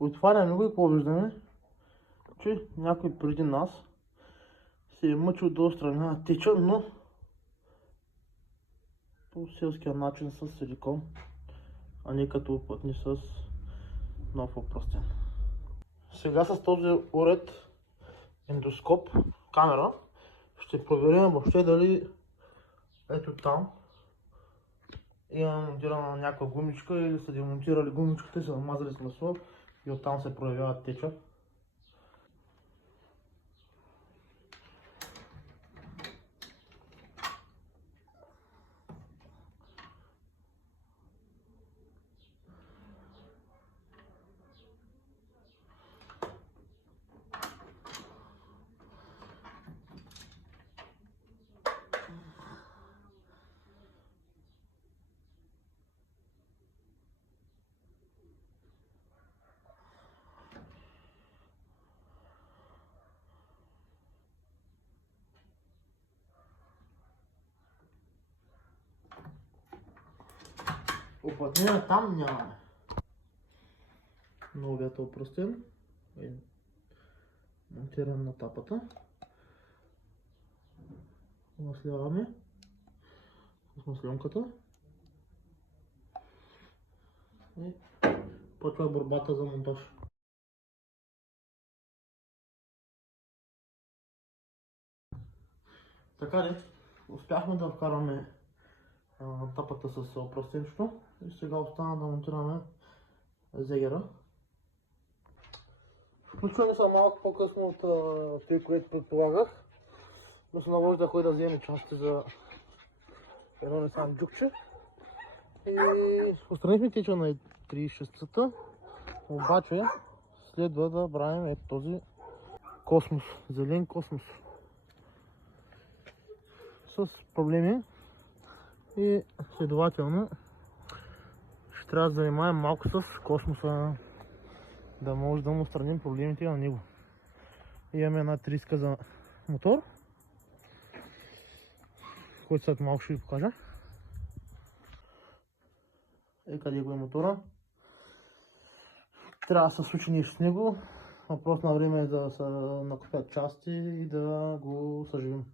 Отваряме го и какво виждаме, че някой преди нас се е мъчил да отстранява теча, но по селския начин с силикон, а не като опътни с нов опръстен. Сега с този уред ендоскоп камера ще проверим въобще дали ето там има монтирана някаква гумичка или са демонтирали гумичката и са намазали с масло и оттам се проявява теча. Опътнена там нямаме. Новият опръстен е монтиран на тапата. Масляваме с маслянката и почва борбата за монтаж. Така ли, успяхме да вкараме тапата с опръстенчето и сега остана да монтираме зегера. Включване са малко по-късно от това, което предполагах, но се наложи да ходя да вземе части за едно не сам джукче. И отстранихме теча на 36-та, обаче следва да правим ето този космос, зелен космос с проблеми и следователно ще трябва да занимаем малко с космоса, да може да му отстраним проблемите на него. Имаме една триска за мотор, който след малко ще ви покажа. Къде го е мотора? Трябва да се случи нещо с него. Въпрос на време е да се накупят части и да го съживим.